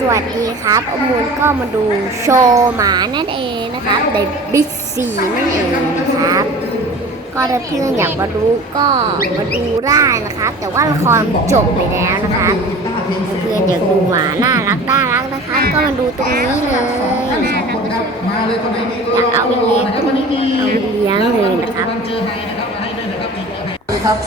สวัสดีครับอมูลก็มาดูโชว์หมานั่นเองนะครับในบิ๊กซีนั่นเองนะครับ ก็ถ้าเพื่อนอยากมาดูก็มาดูได้นะครับ แต่ว่าละครจบไปแล้วนะครับเพื่อนอยากดูหมาน่ารักน่ารักนะครับ ก็มาดูตรงนี้เลยอยากเอาไปเลี้ยงเอาไปเลี้ยงเลยนะครับ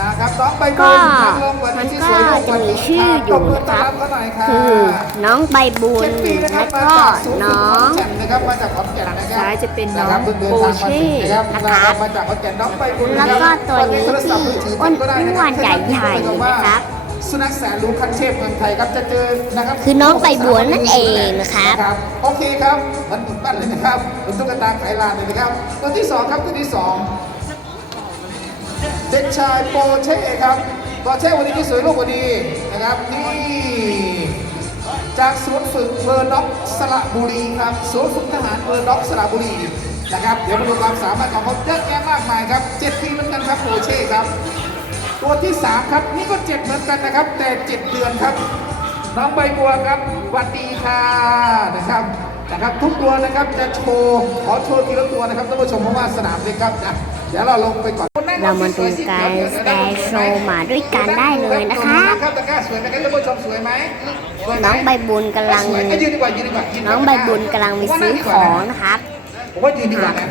นะครับมาให้ด้วยนะครับนี่ครับนะครับน้องใบก็บุญทางลงวันมันที่ก็สวยลงจะวันมีนี้ชื่ออยู่ตบมืนะต้คนรับเขาหน่อยค่ะคือน้องใบบุญเจ็ดปีนะครัแล้บวมาก็จากศูนย์น้องขอนแก่นนะครับมาจากขอนแก่นนะครับซ้ายจะเป็นน้องะครับเพิ่งเดินทางมาถึงนะครับโปเช่นะครับมาจากขอนแก่นน้องใบบุญแล้วก็ตัวนี้ที่อ้วนอ้วนใหญ่ๆนะครับสุนัขแสนรู้ขั้นเทพเมืองไทยครับจะเจอนะครับคือน้องใบบัวนั่นเองนะครับโอเคครับมันบุญปั้นเลยนะครับเป็นตุ๊กตาไขลานเลยนะครับตัวที่สองครับตัวที่สอง เด็กชายโปเช่ครับโปเช่วันนี้ที่สวยลูกวันนี้นะครับนี่จากศูนย์ฝึกเบอร์ด็อกสระบุรีครับศูนย์ฝึกทหารเบอร์ด็อกสระบุรีนะครับเดี๋ยวมาดูความสามารถของเขาเยอะแยะมากมายครับเจ็ดปีเหมือนกันครับโปเช่ครับ ตัวที่3ครับนี่ก็เจ็ดเหมือนกันนะครับ แต่7เดือนครับ น้องใบบัวครับวัสดีค่ะนะครับนะครับทุกตัวนะครับจะโชว์ขอโชว์ทีละตัวนะครับท่านผู้ชมเพราะว่าสนามเล็กครับนะเดี๋ยวเราลงไปก่อน เรามาดูการแสดงโชว์หมาด้วยกันได้เลยนะคะครับตะกร้าสวยไหมครับท่านผู้ชมสวยไหมสวยไหมน้องใบบุญกำลังสวยอะยืนดีกว่ายืนดีกว่ายืดีกว่าน้องใบบุญกำลังไปซื้อของนะครับผมว่ายืนดีกว่านะ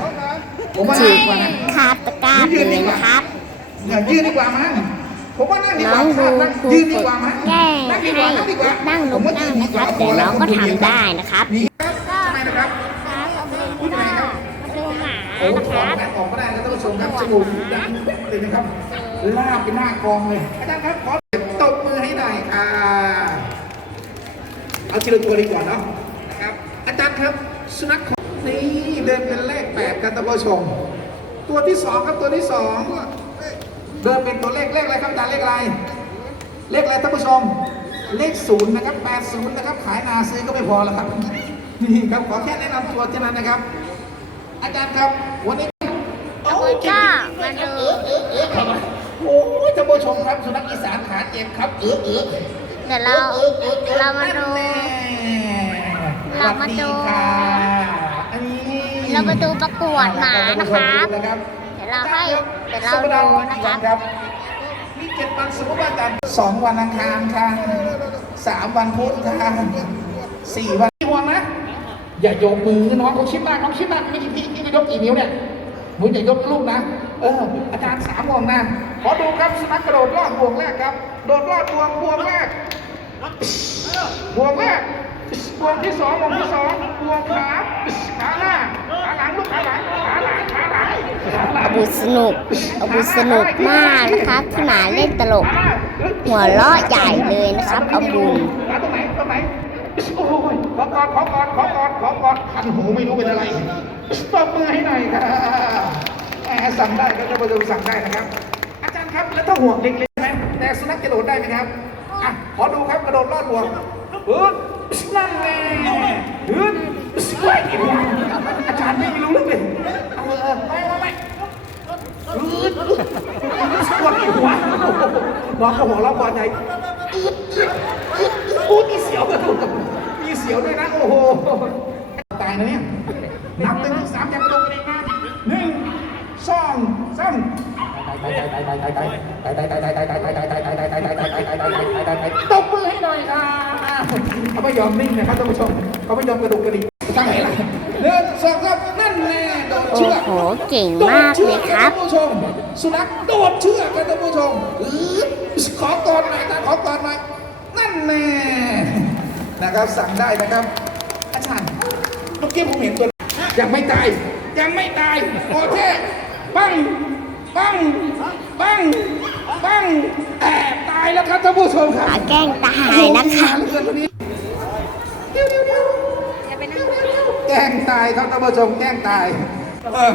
ผมว่าถืยือนดีกว่านะคาบตะกร้าเลยนะครับอย่ายืนดีกว่ามั้งผมว่านั่งดีกน้ว่าองดูนั่งครูยืนดีฝึกกว่ามั้งแกล้งนั่งดีให้กว่านั่งดีกว่านั่งลงนั่งนะครับเดี๋ยวน้องก็ทำได้นะครับนี่ครับทำไมนะครับพูดยังไงครับมาดูหมาโอ้นะขคองรับแร งออกก็ได้นะท่านผู้ชมครับจมูกดังเลยนะครับลาบเป็นหน้ากองเลยอาจารย์ครับขอตบมือให้หน่อยค่ะเอาทีละตัวดีกว่าเนาะนะครับอาจารย์ครับสุนัขของนี่เดินเป็นเลขแปดครับท่านผู้ชมตัวที่สองครับตัวที่สองเดินเป็นตัวเลขเลขอะไรครับอาจารย์เลขอะไรเลขอะไรท่านผู้ชมเลขศูนย์นะครับแปดศูนย์นะครับขายนาซื้อก็ไม่พอแล้วครับนี่ครับขอแค่แนะนำตัวเท่านั้นนะครับ อาจารย์ครับวันนี้ ก็มาดูโอ้ยท่านผู้ชมครับสุนัขอีสานขาเจ็บครับเออเออเดี๋ยวเราเรามาดูเรามาดูสวัสค่ะอันนี้เรามาดูประกวดหมานะครับนะครับเดี๋ยวเราให้เดี๋ยวเราดูนะครับมีเจ็ดวันสมมติว่าอาจารย์สองวันอังคารค่ะสามวันพุธค่ะสี่วันห่วงนะอย่ายกมือน้องเขาคิดมากน้องคิดมากไม่กี่พี่พี่จะยกกี่นิ้วเนี่ย มึงอย่ายกลูกนะ เออ อาจารย์สามห่วงนะ ขอดูครับสุนัขกระโดดรอดห่วงแรกครับ โดดรอดห่วงห่วงแรกห่วงแรกห่วงที่สองห่วงที่สองห่วงขาขาหน้าขาหลังลูกขาหลังขาหลังขาหลังขาหลัองบุสนุกอบุสนุกมากนะครับที่หมาเล่นตลก หัวเราะใหญ่เลยนะครับอบุญขาตรงไหนตรงไหน โอ้ยขอกอดขอกอดขอกอดขอกอดคันหูไม่รู้เป็นอะไรตบมือให้หน่อยค่ะแหมสั่งได้ก็จะมาดูสั่งได้นะครับ อาจารย์ครับแล้วถ้าห่วงเล็กๆไหมแต่สุนัขกระโดดได้ไหมครับอะขอดูครับกระโดดลอดห่วงฮึดนั่นแน่ฮึดไม่กี่ห่วงอาจารย์ไม่รู้เรื่องเลยเอาเออไม่ไม่ไม่ฮึดสวดกี่หัวน้องก็หัวเราะพอใจอู้มีเสียวด้วยมีเสียวด้วยนะ โอ้โห ตายนะเนี่ย นับหนึ่งถึงสามอย่างกระโดดกระดิ่งนะหนึ่งสองสามตบมือให้หน่อยค่ะเขาไม่ยอมนิ่งนะครับท่านผู้ชมเขาไม่ยอมกระดุกกระดิ่งตั้งไหนล่ะหนึ่งสองสามนั่นแน่โดดเชือกโหเก่งมากเลยครับท่านผู้ชม สุนัขโดดเชือกกันท่านผู้ชมอื้อขอกอดหน่อยนะขอกอดหน่อยนั่นแน่ นะครับ สั่งได้นะครับ อาจารย์เมื่อกี้ผมเห็นตัวยังไม่ตาย ยังไม่ตาย โอเคปังปังปังปังแอบตายแล้วครับท่านผู้ชมครับหมาแกล้งตายนะครับโอ้โหเหลือเกินตัวนี้เดี๋ยวเดี๋ยวเดี๋ยวแกล้งตายครับท่านผู้ชมแกล้งตาย เออ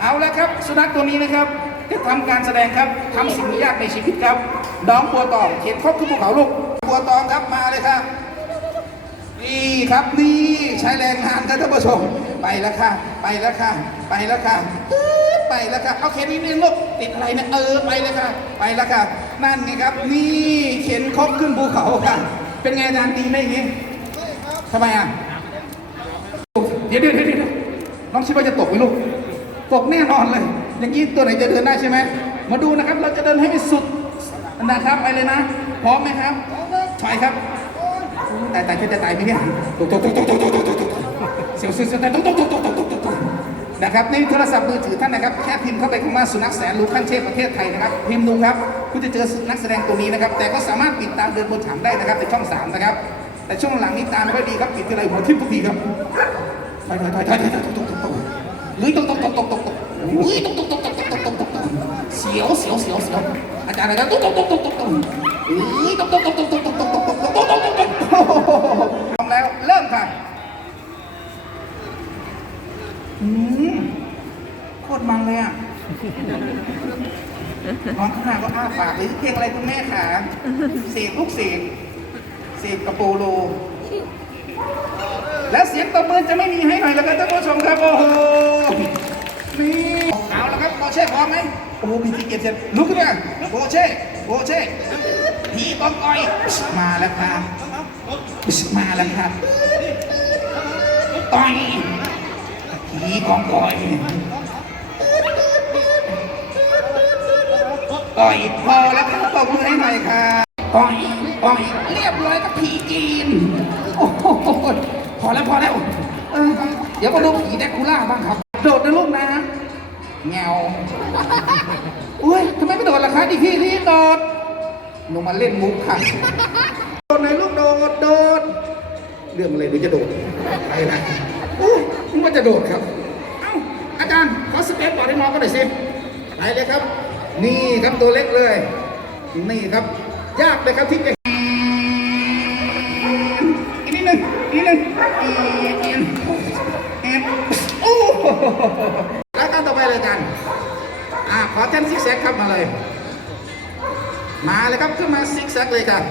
เอาแล้วครับ สุนัขตัวนี้นะครับจะทำการแสดงครับทำสิ่งที่ยากในชีวิตครับ น้องบัวตองเขียนครบทุกภูเขาลูกบัวตองครับมาเลยครับ นี่ครับนี่ใช้แรงงานครับท่านผู้ชมไปแล้วค่ะ ไปแล้วค่ะ ไปแล้วค่ะไปแล้วค่ะเอาเข็นนิดนึงลูกติดอะไรนะเออไปเลยค่ะ ไปแล้วค่ะ นั่นไงครับ นี่เข็นครบขึ้นภูเขาค่ะ เป็นไงอาจารย์ดีไหมอย่างงี้ทำไมอะเดี๋ยวเดี๋ยวเดี๋ยวเดี๋ยวน้องคิดว่าจะตกไหมลูกตกแน่นอนเลย อย่างนี้ตัวไหนจะเดินได้ใช่ไหมมาดูนะครับ เราจะเดินให้ไปสุดนะครับไปเลยนะ พร้อมไหมครับถอยครับแต่แต่จะตายไหมเนี่ยตกตกตกตกตกตกตกตกตกเสียวเสียวเสียวแต่ตกตกตกตกตกตกตกนะครับในโทรศัพท์มือถือท่านนะครับแค่พิมพ์เข้าไปคำว่าสุนัขแสนรู้ขั้นเทพประเทศไทยนะครับพิมพ์ดูครับคุณจะเจอนักแสดงตัวนี้นะครับ แต่ก็สามารถปิดตามเดินบนถังได้นะครับในช่องสามนะครับ แต่ช่วงหลังนี้ตามไม่ค่อยดีครับปิดทีไรหัวทิ่มทุกทีครับถอยถอยถอยถอยถอยถอยตกตกตกตกเฮ้ยตกตกตกตกตกตกเฮ้ยตกตกตกตกตกตกตกตกตกเสียวเสียวเสียวเสียวอาจารย์อาจารย์ตกตกตกตกตกตกเฮ้ยตกตกตกตกตกตกตกตกตกตกตกตกตกโอ้โหพร้อมแล้วเริ่มค่ะอืมโคตรมันเลยอะ น้องข้างหน้าก็อ้าปากเลยเพลงอะไรคุณแม่ขาเสกลูกเสกเสกกระโปโล และเสียงตบมือจะไม่มีให้หน่อยแล้วกันท่านผู้ชมครับโอ้โหนี่เอาแล้วครับโบเช่พร้อมไหมโอ้โหมีทีเก็บเสร็จลุกขึ้นมาโบเช่โบเช่ผีกองกอยมาแล้วครับมาแล้วครับต่อยผีกองกอย ต่อยพอแล้วครับตบมือให้หน่อยครับต่อยต่อยเรียบร้อยกับผีจีนโอ้โหพอแล้วพอแล้วเออเดี๋ยวมาดูผีแดกคูล่าบ้างครับ โดดนะลูกนะเงาอุ้ยทำไมไม่โดดล่ะคะดิพี่รีบโดดลงมาเล่นมุกค่ะโดดไหนลูกโดดโดดเรื่องอะไรหรือจะโดดไปนะอุ้ยนึกว่าจะโดดครับ เอ้าอาจารย์ขอสเก็ตบอร์ดให้น้องก็หน่อยสิไปเลยครับ นี่ครับตัวเล็กเลย นี่ครับ ยากเลยครับที่จะอีกนิดนึงอีกนิดนึงอีกนิดนึงแอบโอ้โหรายการต่อไปเลยกัน อ่าขอเต้นซิกแซกครับมาเลย มาเลยครับขึ้นมาซิกแซกเลยครับ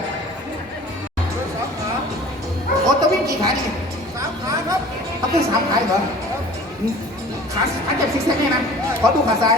โอ้ต้องวิ่งกี่ขาดีสามขาครับเอาแค่สามขาเหรออืมขาขาจับซิกแซกนี่นะขอดูขาซ้าย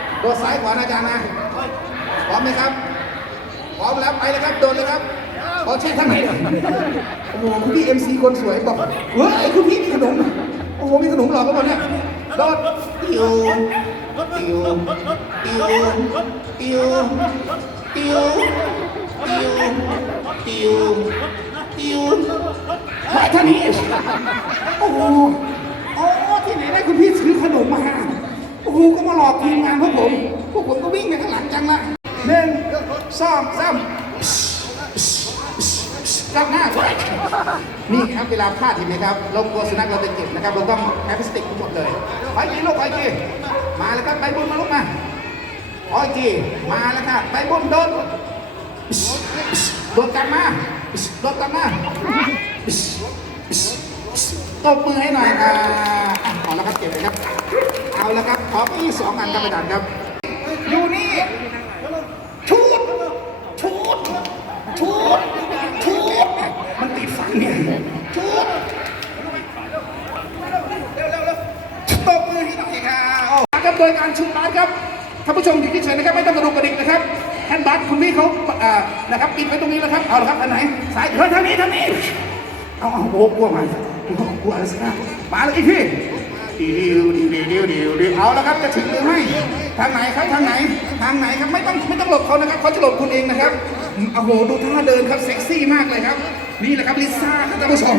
โดดซ้ายขวานอาจารย์นะพร้อมไหมครับ พร้อมแล้วไปเลยครับ โดนเลยครับโปรเช่ทางไหนเนี่ยโอ้โหคุณพี่เอ็มซีคนสวยบอกเฮ้ยคุณพี่มีขนม โอ้โห มีขนมหลอกกันหมดเนี่ยโดดติวติวติวติวติวติวติวติวมาท่านี้ โอ้โหโอ้ที่ไหนได้คุณพี่ซื้อขนมมา โอ้โหก็มาหลอกทีมงานพวกผม พวกผมก็วิ่งไปข้างหลังจังละหนึ่งสองสามรับหน้า นี่ครับเวลาพลาดเห็นไหมครับเรากลัวสุนัขเราจะเจ็บนะครับ เราต้องแอปสติกทั้งหมดเลยไปกีลูกไปกีมาแล้วครับไปบุญมาลูกมาโอ้ยกีมาแล้วครับไปบุญโดนโดนกลันมาโดนกลันมาตบมือให้หน่อยครับอะเอแล้วครับเก็บเลยครับ เอาแล้วครับขอพี่สองอันครับอาจารย์ครับ อยู่นี่ ชูด ชูด ชูด ชูด มันติดฟันเนี่ยชูดตบมือให้หน่อยครับครับโดยการชูบาสครับท่านผู้ชมอยู่เฉยนะครับไม่ต้องกระดุกกระดิกนะครับแฮนด์บัสคุณพี่เขาอ่านะครับปิดไว้ตรงนี้แล้วครับเอาละครับอันไหนสายเฮ้ยทางนี้ทางนี้เอาเอาโอ้กลัวมันกลัวอะไรสักอย่างมาเลยอี กทีดิวดิวดิวดิวดิวดิวเอาแล้วครับจะถึงหรือไม่ทางไหนครับทางไหนทางไหนครับไม่ต้องไม่ต้องหลบเขานะครับเขาจะหลบคุณเองนะครับโอ้โหดูท่าเดินครับเซ็กซี่มากเลยครับ นี่แหละครับลิซ่าครับท่านผู้ชม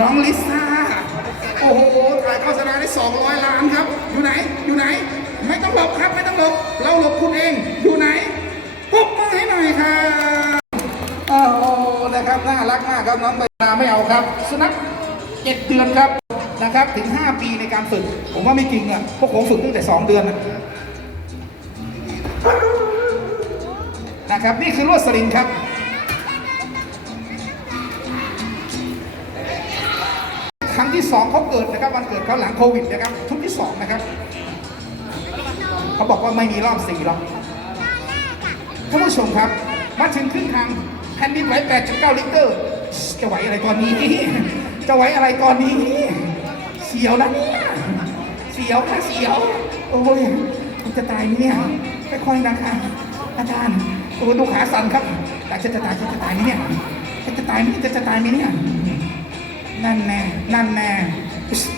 น้องลิซ่าโอ้โหถ่ายโฆษณาได้ 200 ล้านครับ อยู่ไหนอยู่ไหน ไม่ต้องหลบครับไม่ต้องหลบเราหลบคุณเองอยู่ไหนปรบมือให้หน่อยครับโอ้โหนะครับน่ารักมากครับน้องใบตาไม่เอาครับ สุนัขเจ็ดเดือนครับ นะครับถึง 5 ปีในการฝึก ผมว่าไม่จริงอะพวกผมฝึกตั้งแต่ 2 เดือนนะครับนี่คือลวดสลิงครับครั้งที่สองเขาเกิดนะครับวันเกิดเขาหลังโควิดนะครับชุดที่สองนะครับเขาบอกว่าไม่มีรอบสี่หรอกท่านผู้ชมครับมาถึงครึ่งทางแผ่นดินไหว8.9 ลิตรจะไหวอะไรตอนนี้จะไหวอะไรตอนนี้ ยวนะเนี่ยเสียวค่ะเสียว โอ้ยมันจะตายไหมเนี่ยค่อยๆนะคะอาจารย์โอ้ดูขาสั่นครับแต่จะจะตายจะจะตายไหมเนี่ยจะจะตายไหมจะจะตายไหมเนี่ยนั่นแน่นั่นแน่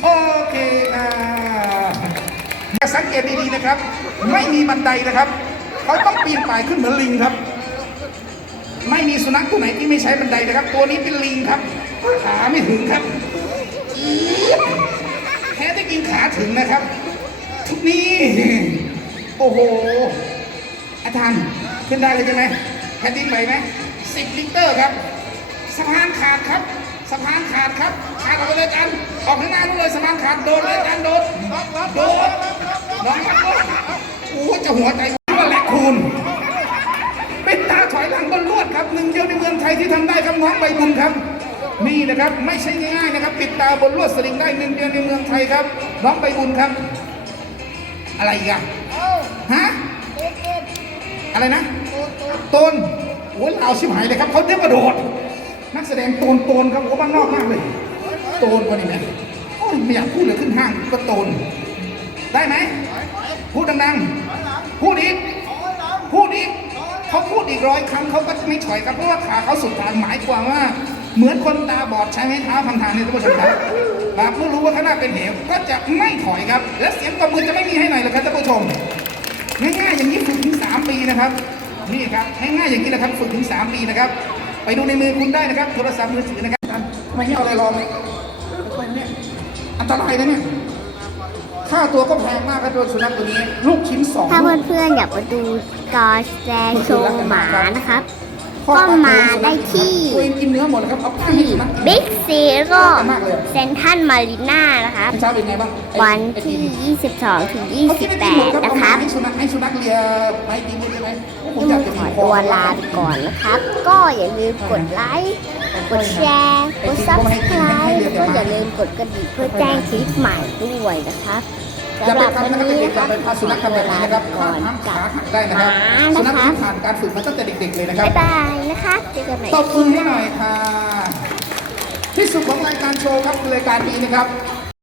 โอเคอ่าสังเกตดีๆนะครับ ไม่มีบันไดนะครับเขาต้องปีนป่ายขึ้นเหมือนลิงครับ ไม่มีสุนัขตัวไหนที่ไม่ใช้บันไดนะครับ ตัวนี้เป็นลิงครับขาไม่ถึงครับอี๊ดแท้ที่กินขา ถึงนะครับ ทุกนี้โอ้โห อาจารย์ขึ้นได้เลยใช่ไหมแผ่นดินไหวไหมสิบลิตรครับสะพานขาดครับสะพานขาดครับ ขาดออกไปเลยจารย์ออกข้างหน้านู่นเลยสะพานขาดโดนเลยจารย์โดนโดนน้องโดนโอ้จะหัวใจว่าแหลกคูณเป็นตาถอยหลังบนลวดครับหนึ่งเดียวในเมืองไทยที่ทำได้ครับน้องใบบุญครับ นี่นะครับไม่ใช่ง่ายๆนะครับ ปิดตาบนลวดสลิงได้หนึ่งเดียวในเมืองไทยครับ น้องใบบุญครับ อะไรอีกอะฮะอะไรนะโตนโอ้ยเอาชิบหายเลยครับเขาเรียกกระโดด นักแสดงโตนโตนครับโอ้บ้านนอกมากเลย โตนคนนี้ไหมโอ้ยไม่อยากพูดเลยขึ้นห้างก็โตน ได้ไหมพูดดังๆพูดอีกพูดอีกเขาพูดอีกร้อยครั้งเขาก็จะไม่ถอยครับเพราะว่าขาเขาสุดทางหมายความว่า เหมือนคนตาบอดใช้ไม้เท้าทำทางเนี่ยท่านผู้ชมครับครับเมื่อรู้ว่าข้างหน้าเป็นเหว ก็จะไม่ถอยครับ และเสียงตบมือจะไม่มีให้หน่อยเลยครับท่านผู้ชม ง่ายๆอย่างนี้ฝึกถึง 3 ปีนะครับ นี่ครับง่ายๆอย่างนี้แหละครับฝึกถึง 3 ปีนะครับ ไปดูในมือคุณได้นะครับ โทรศัพท์มือถือนะครับทำไมเนี่ยอะไรรองเลยค่อยๆนะเนี่ยอันตรายนะเนี่ยค่าตัวก็แพงมากครับตัวสุนัขตัวนี้ ลูกชิ้นสองถ้าเพื่อนๆอยากมาดูกอแซโชว์หมานะครับ ก็มาได้ที่ตัวเองกินเนื้อหมดแล้วครับเอาข้างให้ที่สุนัขกิน บิ๊กซีแล้วก็มากเลย เซนทันมารีน่านะครับ เช้าเป็นไงบ้างไอ้วันไอ้ที่กิน22 ถึง เขากินได้กินหมด28นะเอาคมารับ ให้สุนัขให้สุนัขเลียไม้กินใช่ไหมผมต้อยาอกงจะขมีอคอตัวลาไปก่อนนะครับ ก็อย่าลืมกดไลค์ กดแชร์ กด subscribe แล้วก็อย่าลืมกดกระดิ่งเพื่อแจ้งคลิปใหม่ด้วยนะครับ อย่าสำหไปรับวันทำนะครับนี้เด็นะกๆคอย่ารับไปพาสุนัขทำแบบนี้นะครับก่ข้าอนน้ำกัขาบหักได้นะครับหมาสุนัขนะครับที่ผ่านการฝึกมาตั้งแต่เด็ก ๆ เลยนะครับ บ๊ายบายนะครับเจอกันใหม่ ตบมือให้หน่อยค่ะ ที่สุดของรายการโชว์ครับคือรายการนี้นะครับ